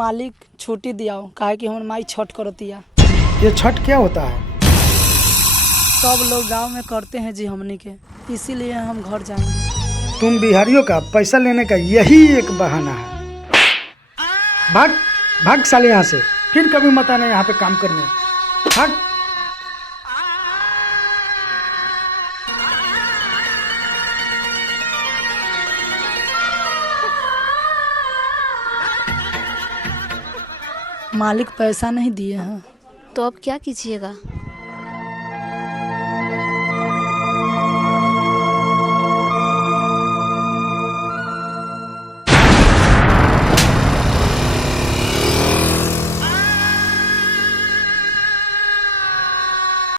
मालिक छुट्टी दियाओ काहे कि हमर माई छठ करतिया। ये छठ क्या होता है? सब लोग गांव में करते हैं जी हमनी के, इसीलिए हम घर जाएंगे। तुम बिहारियों का पैसा लेने का यही एक बहाना है। भाग भाग साले यहाँ से, फिर कभी मत आना यहाँ पे काम करने। भाग। मालिक पैसा नहीं दिए हैं। तो अब क्या कीजिएगा?